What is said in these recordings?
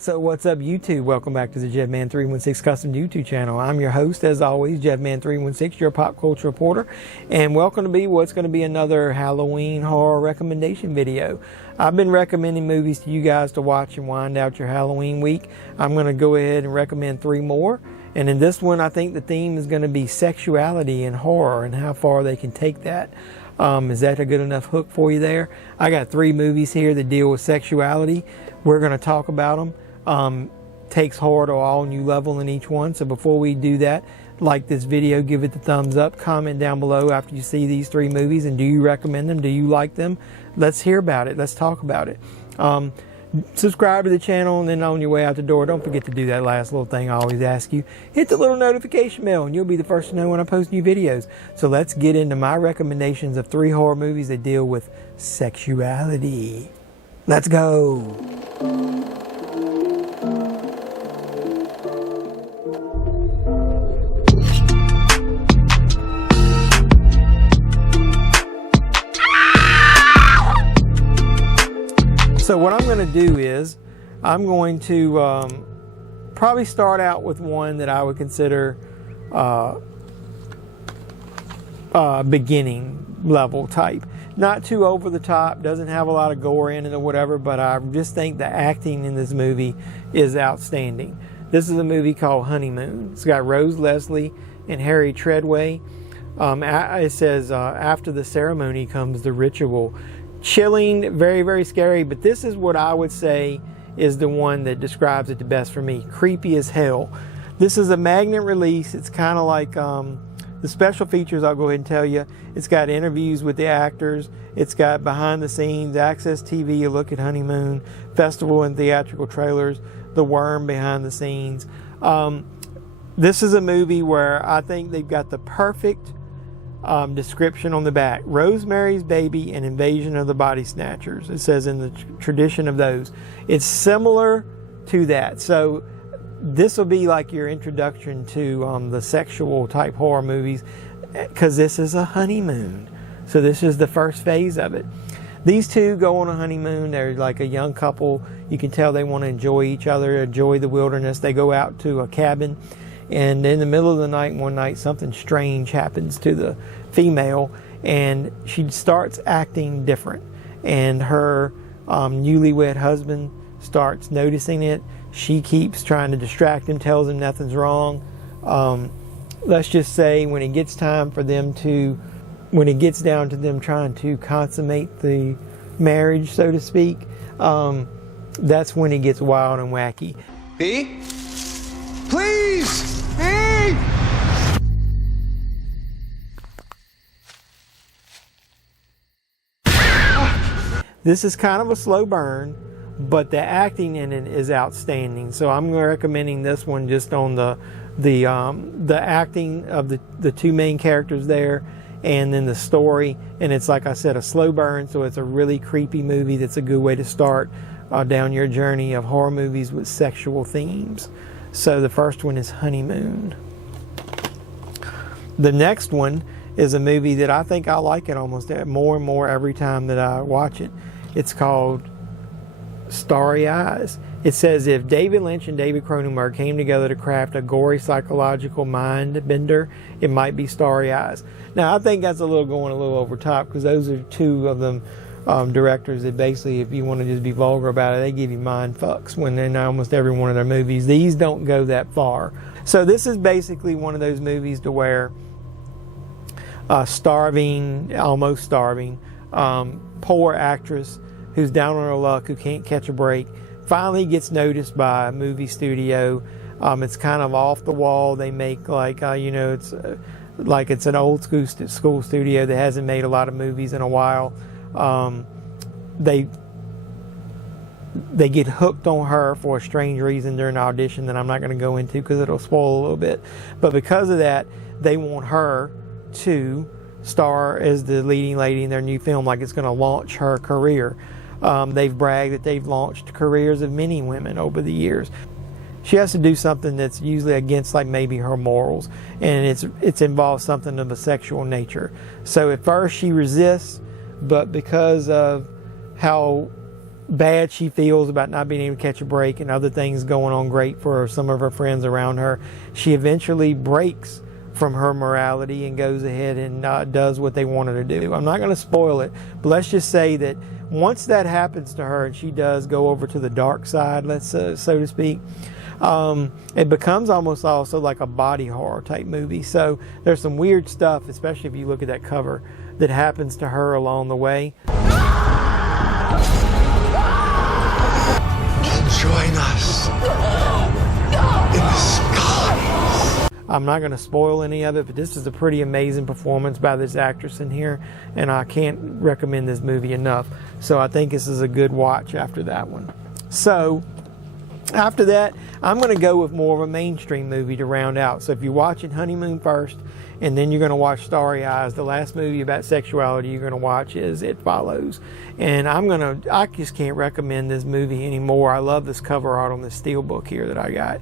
So what's up YouTube? Welcome back to the JevMan316 Custom YouTube channel. I'm your host as always, JevMan316, your pop culture reporter, and welcome to what's going to be another Halloween horror recommendation video. I've been recommending movies to you guys to watch and wind out your Halloween week. I'm going to go ahead and recommend 3 more. And in this one, I think the theme is going to be sexuality and horror and how far they can take that. Is that a good enough hook for you there? I got 3 movies here that deal with sexuality. We're going to talk about them. Takes horror to a all new level in each one. So before we do that, like this video, give it the thumbs up, comment down below after you see these 3 movies, and do you recommend them? Do you like them? Let's hear about it. Let's talk about it. Subscribe to the channel, and then on your way out the door, don't forget to do that last little thing I always ask you. Hit the little notification bell, and you'll be the first to know when I post new videos. So let's get into my recommendations of 3 horror movies that deal with sexuality. Let's go. So what I'm going to do is I'm going to probably start out with one that I would consider beginning level type. Not too over the top, doesn't have a lot of gore in it or whatever, but I just think the acting in this movie is outstanding. This is a movie called Honeymoon. It's got Rose Leslie and Harry Treadway. It says after the ceremony comes the ritual. Chilling, very, very scary, but this is what I would say is the one that describes it the best for me. Creepy as hell. This is a magnet release. It's kind of like the special features, I'll go ahead and tell you. It's got interviews with the actors. It's got behind the scenes, Access TV, a look at Honeymoon, festival and theatrical trailers, The Worm behind the scenes. This is a movie where I think they've got the perfect description on the back. Rosemary's Baby and Invasion of the Body Snatchers. It says in the tradition of those. It's similar to that. So this will be like your introduction to the sexual type horror movies, because this is a honeymoon. So this is the first phase of it. These 2 go on a honeymoon. They're like a young couple. You can tell they want to enjoy each other, enjoy the wilderness. They go out to a cabin, and in the middle of the night, one night, something strange happens to the female, and she starts acting different. And her newlywed husband starts noticing it. She keeps trying to distract him, tells him nothing's wrong. Let's just say when it gets down to them trying to consummate the marriage, so to speak, that's when it gets wild and wacky. B? Please! B! This is kind of a slow burn, but the acting in it is outstanding. So I'm recommending this one just on the acting of the 2 main characters there, and then the story. And it's, like I said, a slow burn, so it's a really creepy movie. That's a good way to start down your journey of horror movies with sexual themes. So the first one is Honeymoon. The next one is a movie that I think I like it almost more and more every time that I watch it. It's called Starry Eyes. It says if David Lynch and David Cronenberg came together to craft a gory psychological mind bender, it might be Starry Eyes. Now I think that's going a little over top, because those are 2 of them directors that basically, if you want to just be vulgar about it, they give you mind fucks when they're in almost every one of their movies. These don't go that far. So this is basically one of those movies to where almost starving, poor actress who's down on her luck, who can't catch a break, finally gets noticed by a movie studio. It's kind of off the wall. They make it's like it's an old school studio that hasn't made a lot of movies in a while. They get hooked on her for a strange reason during the audition that I'm not going to go into because it'll spoil a little bit. But because of that, they want her to star as the leading lady in their new film, like it's going to launch her career. They've bragged that they've launched careers of many women over the years. She has to do something that's usually against, like, maybe her morals, and it's involves something of a sexual nature. So at first she resists, but because of how bad she feels about not being able to catch a break and other things going on great for some of her friends around her, she eventually breaks from her morality and goes ahead and does what they want her to do. I'm not going to spoil it, but let's just say that once that happens to her and she does go over to the dark side, so to speak, it becomes almost also like a body horror type movie. So there's some weird stuff, especially if you look at that cover, that happens to her along the way. Join us in the skies. I'm not going to spoil any of it, but this is a pretty amazing performance by this actress in here, and I can't recommend this movie enough. So I think this is a good watch after that one. So after that, I'm going to go with more of a mainstream movie to round out. So if you're watching Honeymoon first, and then you're going to watch Starry Eyes, the last movie about sexuality you're going to watch is It Follows. And I just can't recommend this movie anymore. I love this cover art on this steelbook here that I got.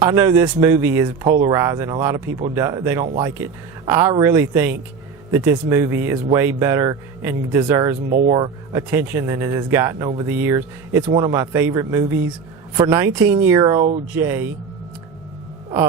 I know this movie is polarizing. A lot of people, they don't like it. I really think that this movie is way better and deserves more attention than it has gotten over the years. It's one of my favorite movies. For 19-year-old Jay,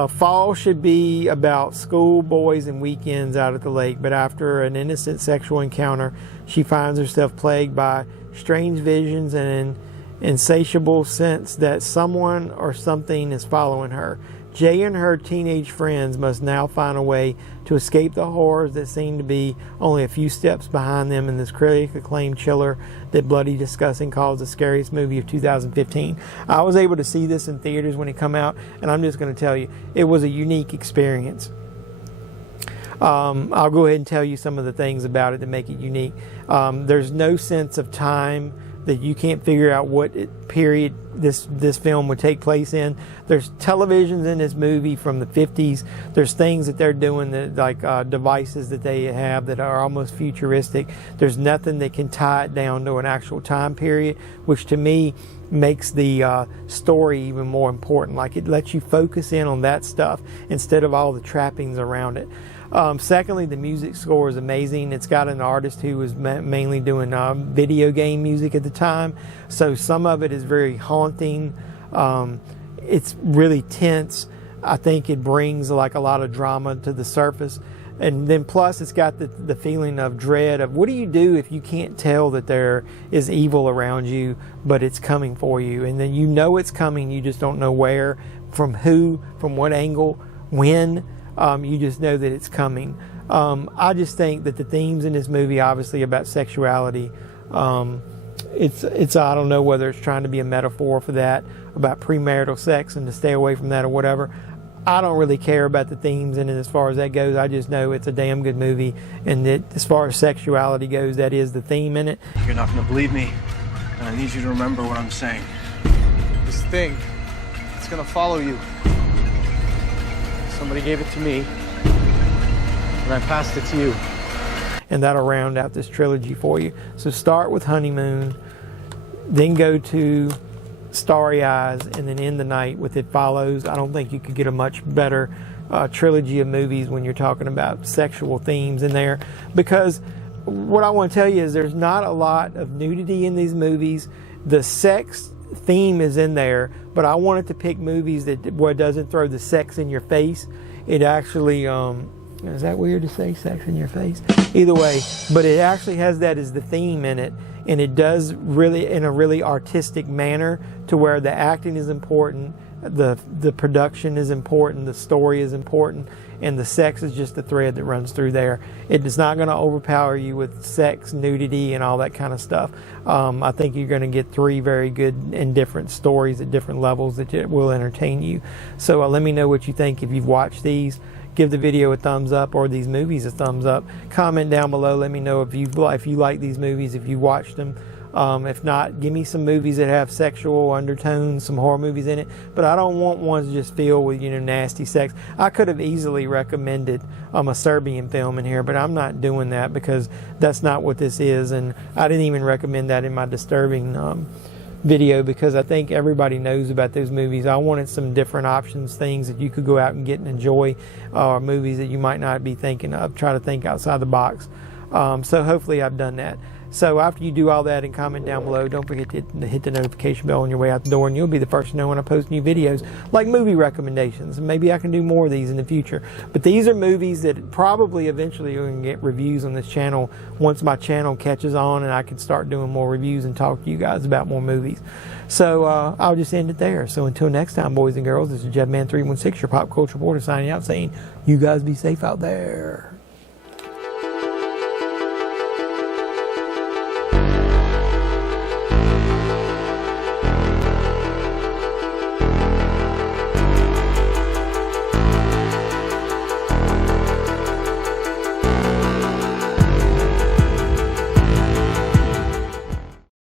fall should be about school, boys, and weekends out at the lake, but after an innocent sexual encounter, she finds herself plagued by strange visions and an insatiable sense that someone or something is following her. Jay and her teenage friends must now find a way to escape the horrors that seem to be only a few steps behind them in this critically acclaimed chiller that Bloody Disgusting calls the scariest movie of 2015. I was able to see this in theaters when it came out, and I'm just going to tell you, it was a unique experience. I'll go ahead and tell you some of the things about it that make it unique. There's no sense of time that you can't figure out what period this film would take place in. There's televisions in this movie from the 50s. There's things that they're doing that, like devices that they have that are almost futuristic. There's nothing that can tie it down to an actual time period, which to me makes the story even more important. Like, it lets you focus in on that stuff instead of all the trappings around it. Secondly, the music score is amazing. It's got an artist who was mainly doing video game music at the time, so some of it is very haunting. It's really tense. I think it brings like a lot of drama to the surface, and then plus it's got the feeling of dread of what do you do if you can't tell that there is evil around you, but it's coming for you, and then you know it's coming, you just don't know where, from who, from what angle, when. You just know that it's coming. I just think that the themes in this movie, obviously about sexuality, it's I don't know whether it's trying to be a metaphor for that, about premarital sex and to stay away from that or whatever. I don't really care about the themes in it as far as that goes. I just know it's a damn good movie, and that as far as sexuality goes, that is the theme in it. You're not going to believe me, and I need you to remember what I'm saying. This thing, it's gonna follow you. Somebody gave it to me, and I passed it to you. And that'll round out this trilogy for you. So start with Honeymoon, then go to Starry Eyes, and then end the night with It Follows. I don't think you could get a much better trilogy of movies when you're talking about sexual themes in there, because what I want to tell you is there's not a lot of nudity in these movies. The sex theme is in there, but I wanted to pick movies that where it doesn't throw the sex in your face. It actually is that weird to say, sex in your face? Either way, but it actually has that as the theme in it, and it does really in a really artistic manner, to where the acting is important, the production is important, the story is important, and the sex is just the thread that runs through there. It is not going to overpower you with sex, nudity, and all that kind of stuff. I think you're going to get three very good and different stories at different levels that will entertain you. So let me know what you think if you've watched these. Give the video a thumbs up, or these movies a thumbs up. Comment down below. Let me know if you like these movies, if you watched them. If not, give me some movies that have sexual undertones, some horror movies in it. But I don't want ones just filled with, nasty sex. I could have easily recommended a Serbian film in here, but I'm not doing that because that's not what this is. And I didn't even recommend that in my disturbing video, because I think everybody knows about those movies. I wanted some different options, things that you could go out and get and enjoy, or movies that you might not be thinking of. Try to think outside the box. So hopefully I've done that. So after you do all that and comment down below, don't forget to hit the notification bell on your way out the door, and you'll be the first to know when I post new videos like movie recommendations. And maybe I can do more of these in the future. But these are movies that probably eventually are going to get reviews on this channel once my channel catches on and I can start doing more reviews and talk to you guys about more movies. So I'll just end it there. So until next time, boys and girls, this is JebMan316, your pop culture reporter, signing out saying, you guys be safe out there.